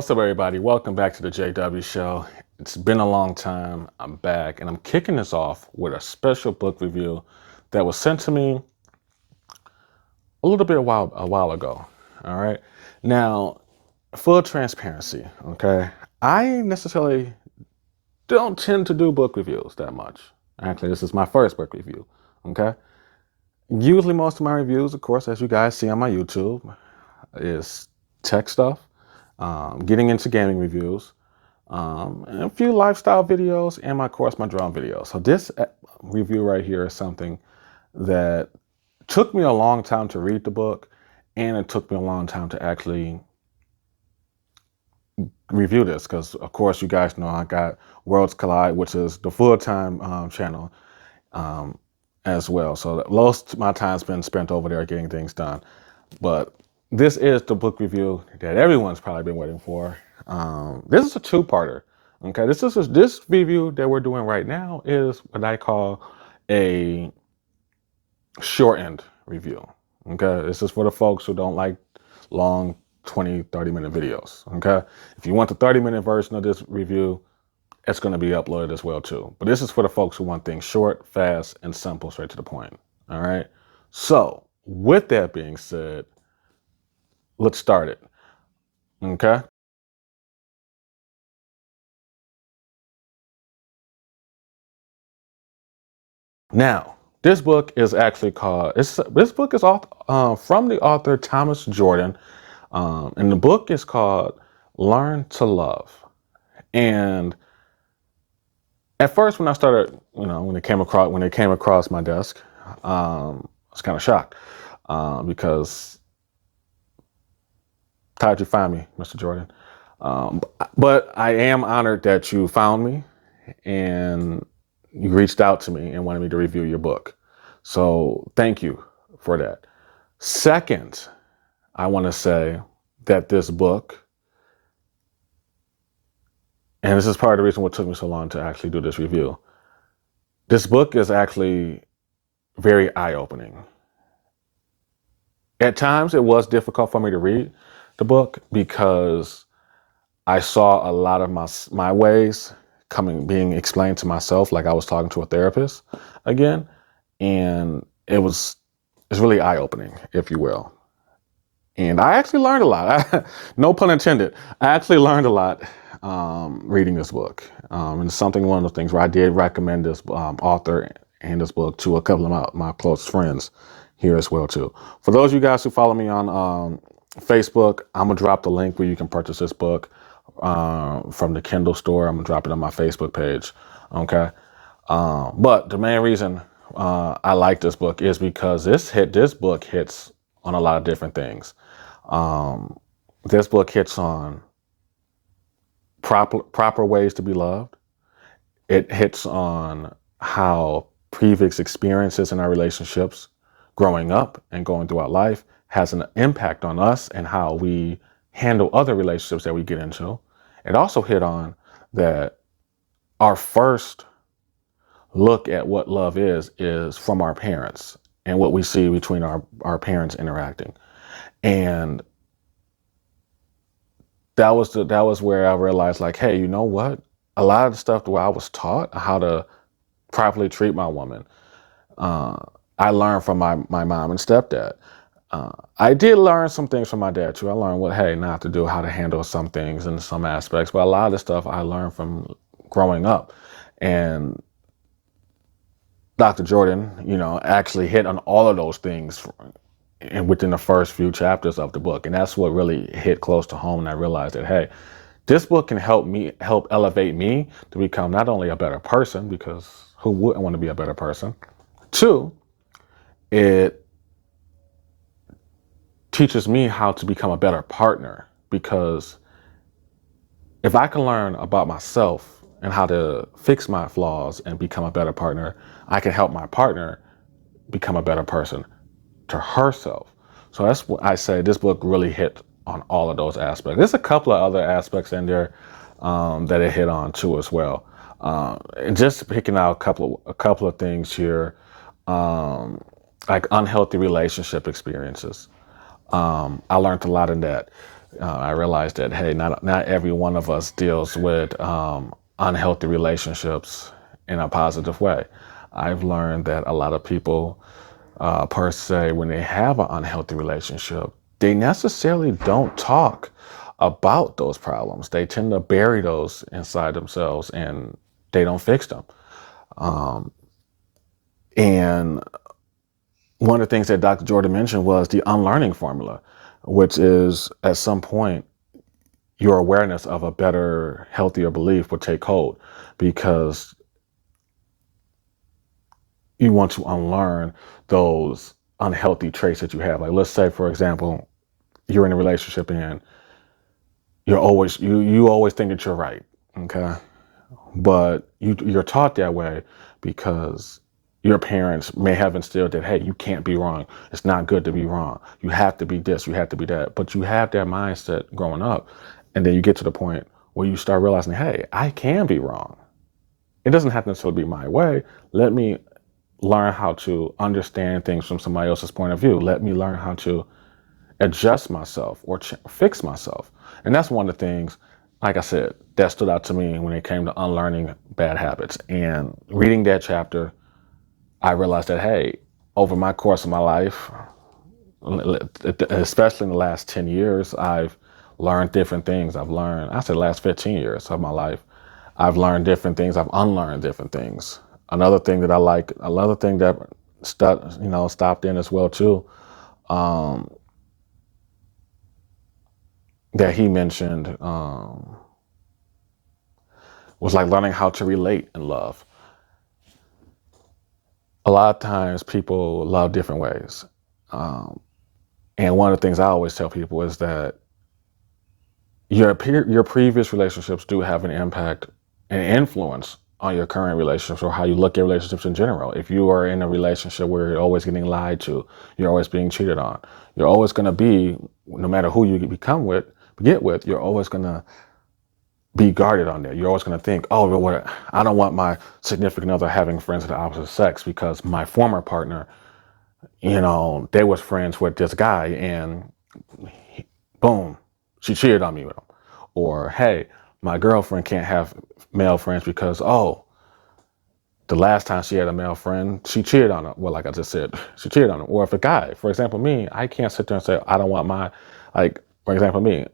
What's up, everybody? Welcome back to the JW Show. It's been a long time. I'm back, and I'm kicking this off with a special book review that was sent to me a little bit a while ago. All right. Now, full transparency. Okay, I necessarily don't tend to do book reviews that much. Actually, this is my first book review. Okay. Usually, most of my reviews, of course, as you guys see on my YouTube, is tech stuff, getting into gaming reviews, and a few lifestyle videos, and my drone videos. So this review right here is something that took me a long time to read the book, and it took me a long time to actually review this because, of course, you guys know I got Worlds Collide, which is the full-time channel as well. So most of my time's been spent over there getting things done. But this is the book review that everyone's probably been waiting for. This is a two-parter. Okay, this review that we're doing right now is what I call a shortened review. Okay, this is for the folks who don't like long 20-30 minute videos. Okay, if you want the 30-minute version of this review, it's going to be uploaded as well too. But this is for the folks who want things short, fast, and simple, straight to the point. All right, so with that being said, let's start it. Okay. Now, this book is actually called. This book is from the author Thomas Jordan, and the book is called "Learn to Love." And at first, when I started, when it came across my desk, I was kind of shocked because how'd you find me, Mr. Jordan? But I am honored that you found me and you reached out to me and wanted me to review your book. So thank you for that. Second, I want to say that this book, and this is part of the reason what took me so long to actually do this review, this book is actually very eye-opening. At times, it was difficult for me to read the book because I saw a lot of my ways being explained to myself, like I was talking to a therapist again, and it's really eye-opening, if you will. And I actually learned a lot. No pun intended. I actually learned a lot reading this book, and it's one of the things where I did recommend this author and this book to a couple of my close friends here as well too. For those of you guys who follow me on Facebook, I'm gonna drop the link where you can purchase this book from the Kindle store. I'm gonna drop it on my Facebook page. Okay, but the main reason I like this book is because this book hits on a lot of different things. This book hits on proper ways to be loved. It hits on how previous experiences in our relationships, growing up and going throughout life, has an impact on us and how we handle other relationships that we get into. It also hit on that our first look at what love is from our parents and what we see between our parents interacting. And that was where I realized, like, hey, you know what? A lot of the stuff where I was taught how to properly treat my woman, I learned from my mom and stepdad. I did learn some things from my dad too. I learned not to do, how to handle some things in some aspects, but a lot of the stuff I learned from growing up. And Dr. Jordan, actually hit on all of those things within the first few chapters of the book. And that's what really hit close to home. And I realized that, hey, this book can help elevate me to become not only a better person, because who wouldn't want to be a better person? Two, it teaches me how to become a better partner, because if I can learn about myself and how to fix my flaws and become a better partner, I can help my partner become a better person to herself. So that's what I say. This book really hit on all of those aspects. There's a couple of other aspects in there that it hit on too as well. And just picking out a couple of things here, like unhealthy relationship experiences. I learned a lot in that. I realized that, hey, not every one of us deals with unhealthy relationships in a positive way. I've learned that a lot of people, per se, when they have an unhealthy relationship, they necessarily don't talk about those problems. They tend to bury those inside themselves and they don't fix them. And one of the things that Dr. Jordan mentioned was the unlearning formula, which is at some point your awareness of a better, healthier belief will take hold because you want to unlearn those unhealthy traits that you have. Like, let's say, for example, you're in a relationship and you always think that you're right, okay? But you're taught that way because your parents may have instilled that, hey, you can't be wrong. It's not good to be wrong. You have to be this, you have to be that. But you have that mindset growing up. And then you get to the point where you start realizing, hey, I can be wrong. It doesn't have to necessarily be my way. Let me learn how to understand things from somebody else's point of view. Let me learn how to adjust myself or fix myself. And that's one of the things, like I said, that stood out to me when it came to unlearning bad habits. And reading that chapter, I realized that, hey, over my course of my life, especially in the last 10 years, I've learned different things. I said the last 15 years of my life, I've learned different things. I've unlearned different things. Another thing that stopped in as well too, that he mentioned, was like learning how to relate in love. A lot of times people love different ways. And one of the things I always tell people is that your previous relationships do have an impact and influence on your current relationships or how you look at relationships in general. If you are in a relationship where you're always getting lied to, you're always being cheated on, you're always going to be, no matter who you get with, you're always going to be guarded on that. You're always going to think, oh, I don't want my significant other having friends of the opposite sex because my former partner, they was friends with this guy and boom, she cheated on me with him. Or, hey, my girlfriend can't have male friends because, oh, the last time she had a male friend, she cheated on him. Well, like I just said, she cheated on him. Or if a guy, for example, me, I can't sit there and say, I don't want for example, me,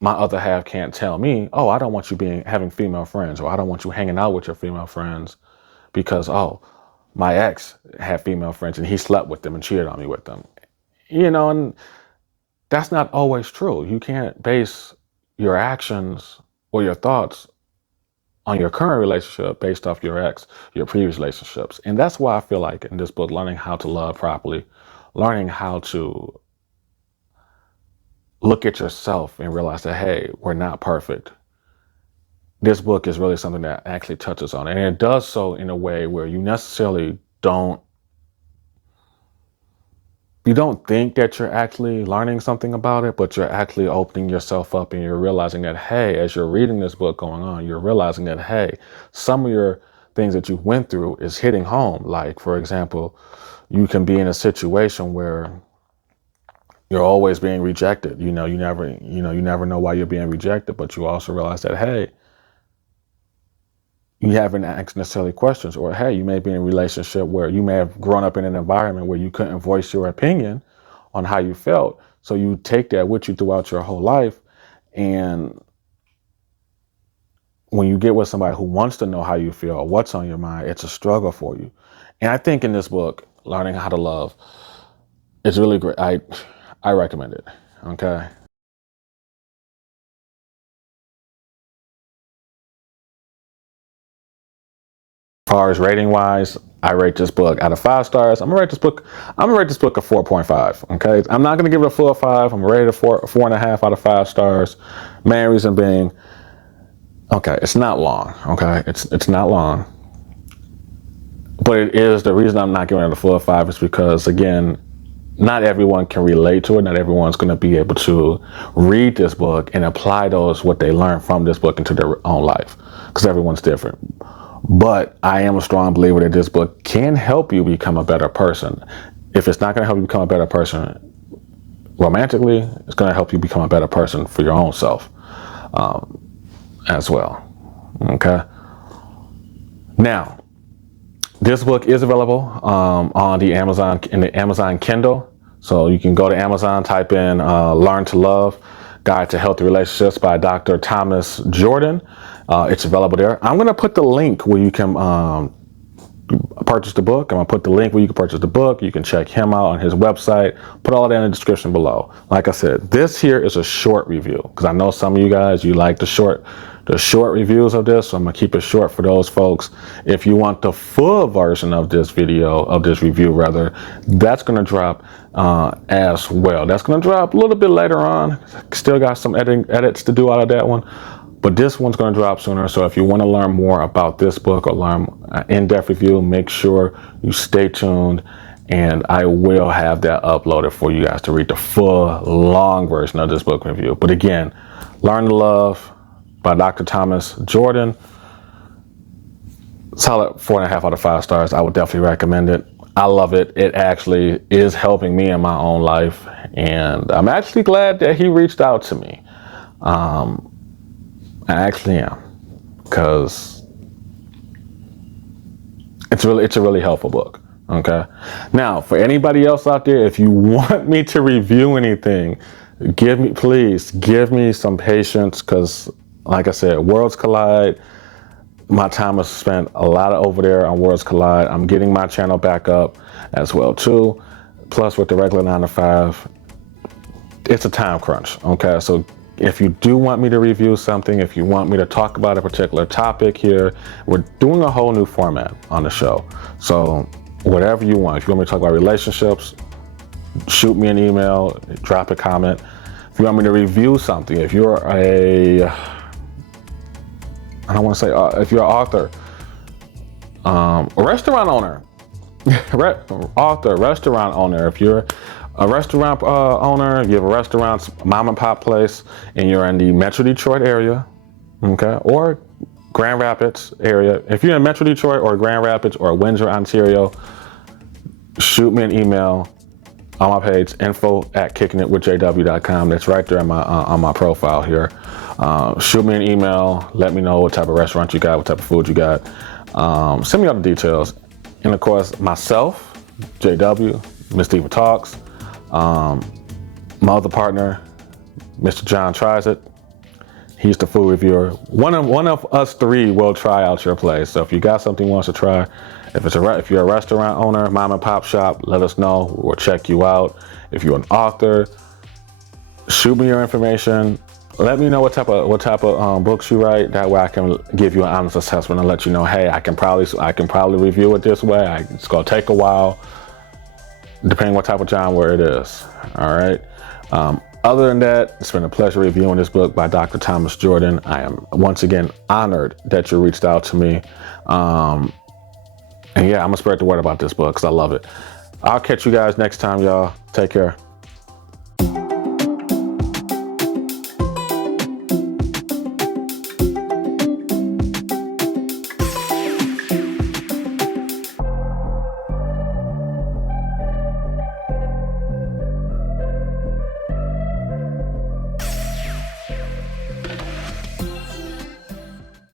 my other half can't tell me, oh, I don't want you having female friends, or I don't want you hanging out with your female friends because, oh, my ex had female friends and he slept with them and cheated on me with them. And that's not always true. You can't base your actions or your thoughts on your current relationship based off your previous relationships. And that's why I feel like in this book, learning how to love properly, learning how to look at yourself and realize that, hey, we're not perfect. This book is really something that actually touches on it. And it does so in a way where you necessarily you don't think that you're actually learning something about it, but you're actually opening yourself up and you're realizing that, hey, as you're reading this book going on, you're realizing that, hey, some of your things that you went through is hitting home. Like, for example, you can be in a situation where you're always being rejected. You never know why you're being rejected, but you also realize that, hey, you haven't asked necessarily questions, or hey, you may be in a relationship where you may have grown up in an environment where you couldn't voice your opinion on how you felt. So you take that with you throughout your whole life. And when you get with somebody who wants to know how you feel or what's on your mind, it's a struggle for you. And I think in this book, Learning How to Love, it's really great. I recommend it. Okay. As far as rating wise, I rate this book out of 5 stars. I'm gonna rate this book a 4.5. Okay. I'm not gonna give it a full 5. I'm gonna rate it a 4.5 out of 5 stars. Main reason being, okay, it's not long. Okay. It's not long. But it is, the reason I'm not giving it a full 5 is because, again, not everyone can relate to it. Not everyone's going to be able to read this book and apply what they learn from this book into their own life, because everyone's different. But I am a strong believer that this book can help you become a better person. If it's not going to help you become a better person, romantically, it's going to help you become a better person for your own self as well. Okay. Now, this book is available on the Amazon Kindle. So you can go to Amazon, type in Learn to Love, Guide to Healthy Relationships by Dr. Thomas Jordan. It's available there. I'm going to put the link where you can purchase the book. I'm going to put the link where you can purchase the book. You can check him out on his website. Put all of that in the description below. Like I said, this here is a short review because I know some of you guys, you like the short reviews of this. So I'm going to keep it short for those folks. If you want the full version of this review rather, that's going to drop as well. That's going to drop a little bit later on. Still got some edits to do out of that one. But this one's going to drop sooner. So if you want to learn more about this book or learn an in-depth review, make sure you stay tuned. And I will have that uploaded for you guys to read the full, long version of this book review. But again, Learn to Love by Dr. Thomas Jordan. Solid 4.5 out of 5 stars. I would definitely recommend it. I love it. It actually is helping me in my own life. And I'm actually glad that he reached out to me. I actually am, because it's a really helpful book. Okay. Now, for anybody else out there, if you want me to review anything, please give me some patience, because like I said, Worlds Collide, my time is spent a lot over there on Worlds Collide. I'm getting my channel back up as well too. Plus with the regular 9 to 5, it's a time crunch. Okay. So if you do want me to review something, if you want me to talk about a particular topic here, we're doing a whole new format on the show. So whatever you want, if you want me to talk about relationships, shoot me an email, drop a comment. If you want me to review something, if you're if you're an author, a restaurant owner, restaurant owner, if you're a restaurant owner, you have a restaurant, mom and pop place, and you're in the Metro Detroit area, okay, or Grand Rapids area. If you're in Metro Detroit or Grand Rapids or Windsor, Ontario, shoot me an email on my page, info@kickingitwithjw.com. That's right there on my profile here. Shoot me an email. Let me know what type of restaurant you got, what type of food you got. Send me all the details. And of course, myself, JW, Miss Diva Talks. My other partner, Mr. John Tries It. He's the food reviewer. One of us three will try out your place. So if you got something you want us to try, if you're a restaurant owner, mom and pop shop, let us know. We'll check you out. If you're an author, shoot me your information. Let me know what type of books you write. That way I can give you an honest assessment and let you know, hey, I can probably review it this way. It's gonna take a while, depending what type of genre it is. All right. Other than that, it's been a pleasure reviewing this book by Dr. Thomas Jordan. I am once again honored that you reached out to me. And yeah, I'm gonna spread the word about this book because I love it. I'll catch you guys next time, y'all. Take care.